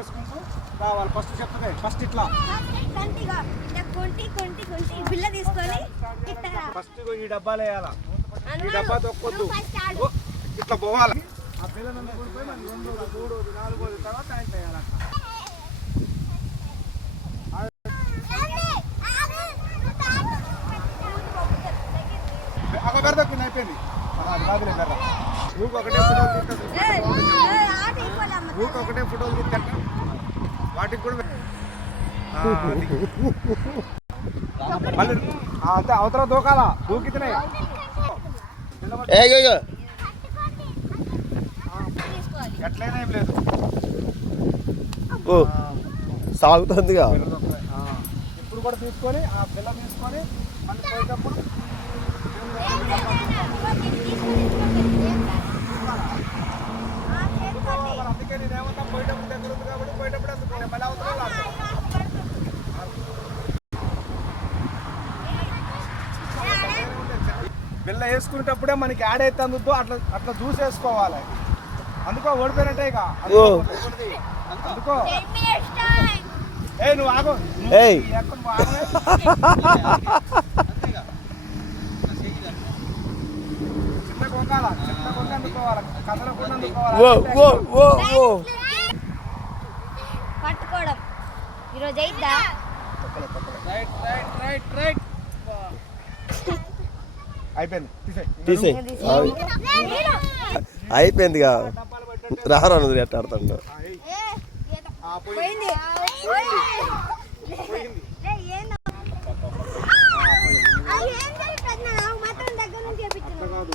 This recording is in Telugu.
వేసుకుంటూ రావాలి. ఫస్ట్ చెప్తాయి ఫస్ట్ ఇట్లా బిల్ల తీసుకొని ఫస్ట్ ఈ డబ్బాలు వేయాలా. ఈ డబ్బా తొక్కొద్దు, ఇట్లా పోవాలి. ఆ పిల్లలు కూడిపోయి మనం 2, 3, 4 తర్వాత ఆయన వేయాలి. అక్కడ పెడతాను అయిపోయింది. ఊకొకటే ఫోటోలు తీస్తారు, ఊకొకటే ఫోటోలు తీస్తారు. వాటికి కూడా మళ్ళీ అంతే అవతల దూకాలా. దూకితేనే ఎట్లయినా ఏం లేదు, సాగుతుందిగా. ఇప్పుడు కూడా తీసుకొని ఆ పిల్ల తీసుకొని మళ్ళీ పోయేటప్పుడు అందుకే నేనేమన్నా పోయేటప్పుడు దగ్గర ఉంది కాబట్టి పోయేటప్పుడు అందుకోండి. మళ్ళీ అవతల పిల్ల వేసుకునేటప్పుడే మనకి యాడ్ అయితే అందుతో అట్లా అట్లా జ్యూస్ వేసుకోవాలి. అందుకో ఓడిపోయినట్టే ఇక. అందుకో నువ్వు ఆగు, నువ్వు ఆగు. చిన్న కొంగాల, చిన్న కొంగ అందుకోవాలి, కదలకుండా అందుకోవాలి. పట్టుకోవడం ఈరోజు అయిద్దా? అయిపోయింది, తీసేయి. అయిపోయిందిగా. రాను ఎట్ట ఆడుతాడు. కాదు